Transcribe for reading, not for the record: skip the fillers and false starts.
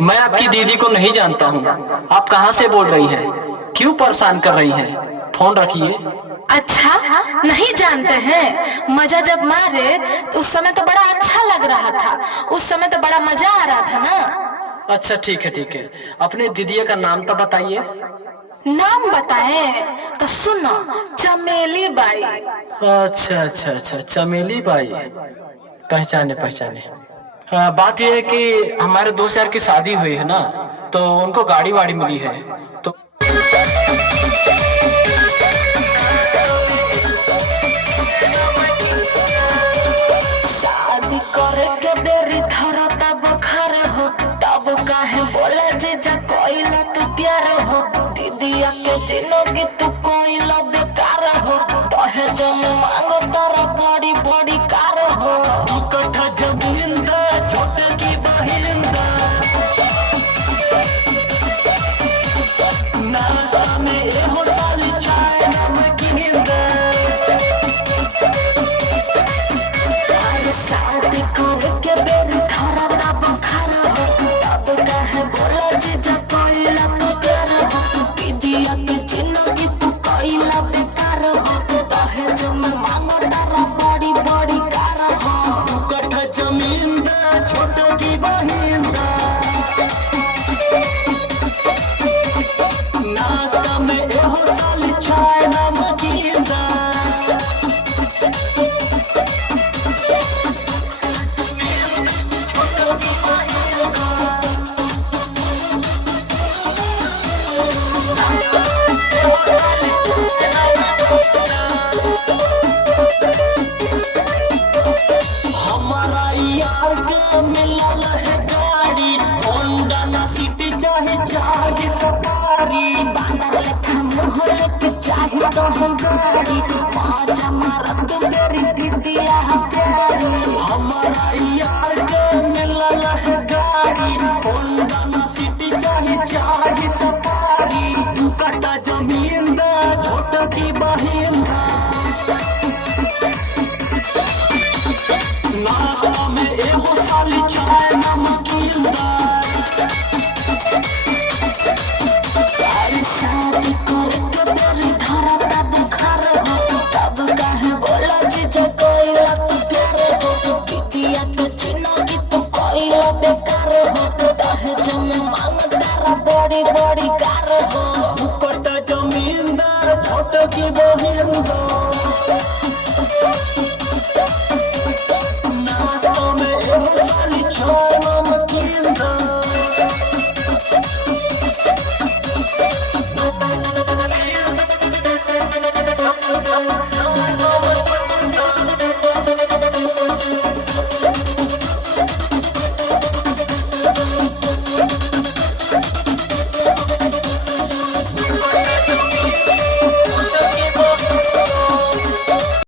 मैं आपकी दीदी को नहीं जानता हूँ। आप कहाँ से बोल रही हैं? क्यों परेशान कर रही हैं? फोन रखिए। अच्छा, नहीं जानते हैं? मजा जब मारे तो उस समय तो बड़ा अच्छा लग रहा था, उस समय तो बड़ा मजा आ रहा था ना। अच्छा ठीक है ठीक है, अपने दीदी का नाम तो बताइए। नाम बताए तो सुनो, चमेली बाई। अच्छा अच्छा अच्छा, चमेली बाई, पहचाने पहचाने। बात यह है कि हमारे दोस्त यार की शादी हुई है ना, तो उनको गाड़ी वाड़ी मिली है तो शादी करे के बेरी धरा तब खर हो, तब काहे बोला जीजा कोइला तू प्यार हो, दीदिया के जिंदगी तू कोइला बेकार हो, तोहे जो मैं मांगो तारा बड़ी बड़ी कार हो। कट्ठा जमीन दा छोटे की बहिन दा, नासा में एहो डाली चाय नमकीन दा। शादी करे के बेरी धरा तब खर हो, तब काहे बोला जीजा कोइला तू प्यार हो, दीदिया के जिंदगी तू कोइला बेकार हो, तोहे जो मैं मांगो तारा बड़ी बड़ी कार हो। कट्ठा जमीन दा छोटे की बहिन दा, नाश्ता में एहो डाली चाय नमकीन दा। हमारा यार के मिलल है गाड़ी, होंडा ना सिटी चाहे चाहे सफारी। बांधल लेखा मुँह लेके चाहे तो हम गाड़ी, मौजा मारत मेरी दीदिया प्यारी। हमारा यार के मिलल है गाड़ी, होंडा ना सिटी चाहे चाहे सफारी। तू कट्टा जमीन दा छोटा की बहिन दा, नाश्ता में एहो साली चाय नमकीन दा। शादी करे के बेरी धरा तब खर हो, तब काहे बोला जीजा कोइला तू प्यार हो, दीदिया के जिंदगी तू कोइला बेकार हो, तोहे जो मैं मांग तारा बड़ी बड़ी कार हो। कट्टा जमीन दा छोटा की बहिन दा,